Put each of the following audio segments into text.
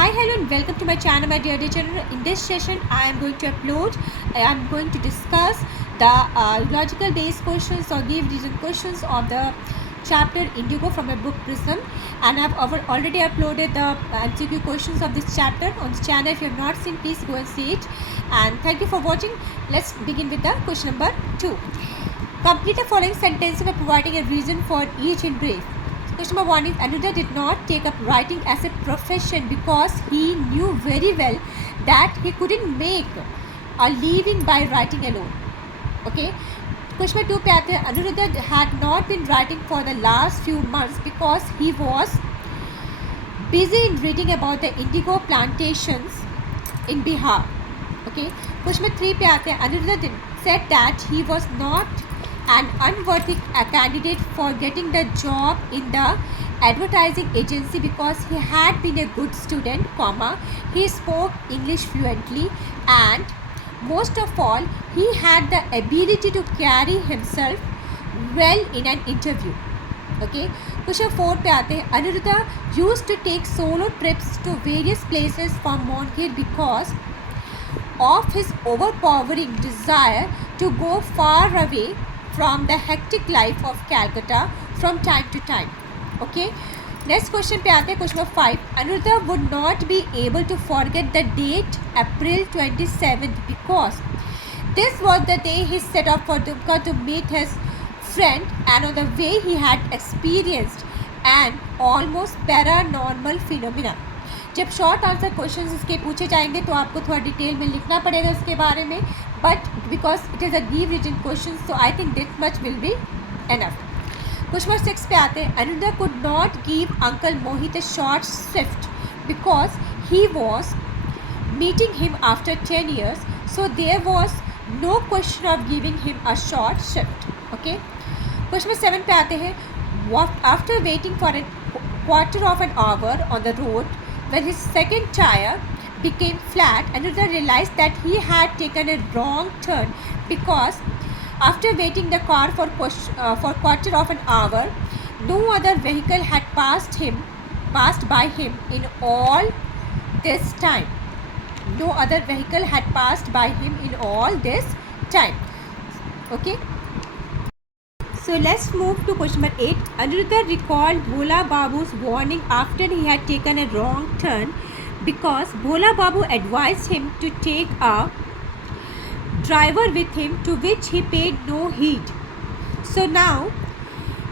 Hi, hello and welcome to my channel, my dear children. In this session, I am going to discuss the logical based questions or give reason questions of the chapter Indigo from my book Prism, and I have already uploaded the MCQ questions of this chapter on the channel. If you have not seen, please go and see it. And thank you for watching. Let's begin with the question number 2. Complete the following sentences by providing a reason for each in brief. Question number 1 is Anuruddha did not take up writing as a profession because he knew very well that he couldn't make a living by writing alone. Okay. Question number 2 पे आते हैं Anuruddha had not been writing for the last few months because he was busy in reading about the indigo plantations in Bihar. Okay. Question number 3 पे आते हैं Anuruddha said that he was not an unworthy candidate for getting the job in the advertising agency because he had been a good student, he spoke English fluently, and most of all, he had the ability to carry himself well in an interview. Okay. Question 4 पे आते हैं Anuruddha used to take solo trips to various places from Monkhir because of his overpowering desire to go far away from the hectic life of Calcutta from time to time. Okay. Next question पे आते हैं question number 5. Anuruddha would not be able to forget the date April 27th because this was the day he set off for Dumka to meet his friend, and on the way he had experienced an almost paranormal phenomena. जब short answer questions इसके पूछे जाएंगे तो आपको थोड़ा detail में लिखना पड़ेगा इसके बारे में, but because it is a give written question so I think this much will be enough. Question number 6 पे आते हैं Anuruddha could not give Uncle Mohit a short shrift because he was meeting him after 10 years, so there was no question of giving him a short shrift. Okay. Question number 7 पे आते हैं after waiting for a quarter of an hour on the road when his second tire became flat, Anuruddha realized that he had taken a wrong turn because after waiting the car for quarter of an hour, no other vehicle had passed by him in all this time. No other vehicle had passed by him in all this time. Okay. So let's move to question number 8. Anuruddha recalled Bhola Babu's warning after he had taken a wrong turn because Bhola Babu advised him to take a driver with him, to which he paid no heed. So now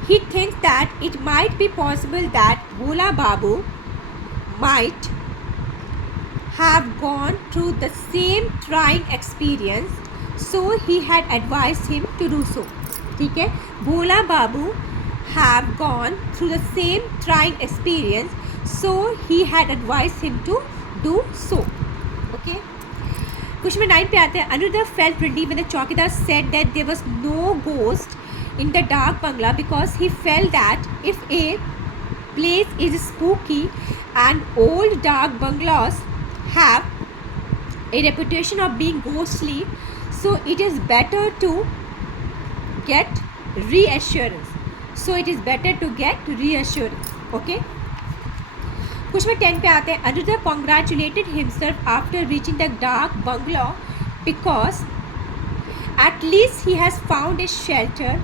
he thinks that it might be possible that Bhola Babu might have gone through the same trying experience, so he had advised him to do so. ठीक है. Bhola Babu have gone through the same trying experience, so he had advised him to do so. Okay. Question number 9 पे आते हैं Anuruddha felt relieved when the चौकीदार said that there was no ghost in the dark bungalow because he felt that if a place is spooky and old dark bungalows have a reputation of being ghostly, so it is better to get reassurance. Okay. Question number 10 पे आते हैं Anuruddha congratulated himself after reaching the dark bungalow because at least he has found a shelter,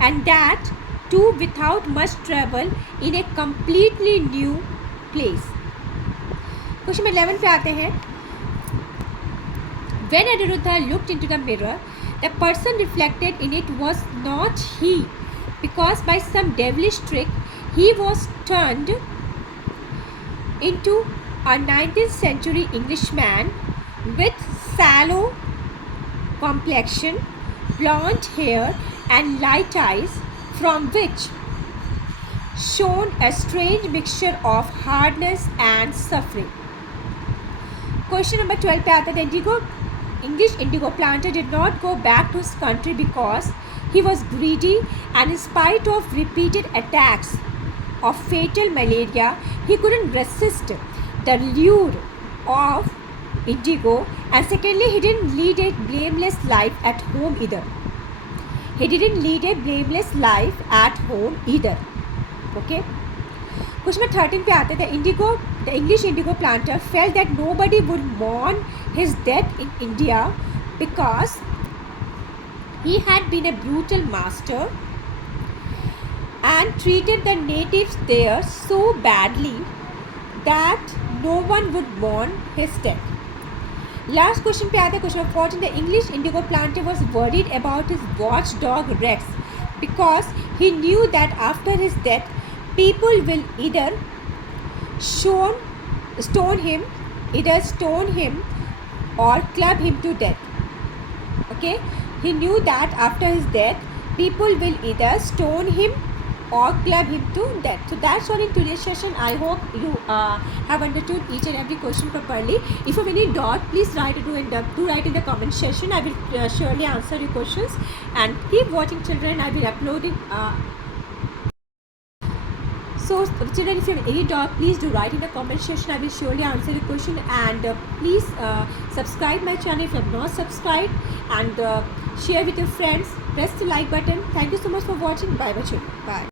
and that too without much trouble in a completely new place. Question number 11 पे आते हैं When Anuruddha looked into the mirror, the person reflected in it was not he, because by some devilish trick he was turned into a 19th century Englishman with sallow complexion, blonde hair and light eyes, from which shone a strange mixture of hardness and suffering. Question number 12 पे आता है English indigo planter did not go back to his country because he was greedy, and in spite of repeated attacks of fatal malaria, he couldn't resist the lure of indigo, and secondly, he didn't lead a blameless life at home either. Okay. Question number 13 पे आते थे Indigo the English indigo planter felt that nobody would mourn his death in India because he had been a brutal master and treated the natives there so badly that no one would mourn his death. Last question पे आता है question 14. The English indigo planter was worried about his watchdog Rex because he knew that after his death, people will either stone him or club him to death. Okay, he knew that after his death, people will either stone him or club him to death. So that's all in today's session. I hope you have understood each and every question properly. If you have any doubt, please write in the comment section. I will surely answer your questions. And keep watching, children. I will upload it. So children, if you have any doubt, please do write in the comment section. I will surely answer your question. And please subscribe my channel if you have not subscribed, and share with your friends. Press the like button. Thank you so much for watching. Bye bye children. Bye.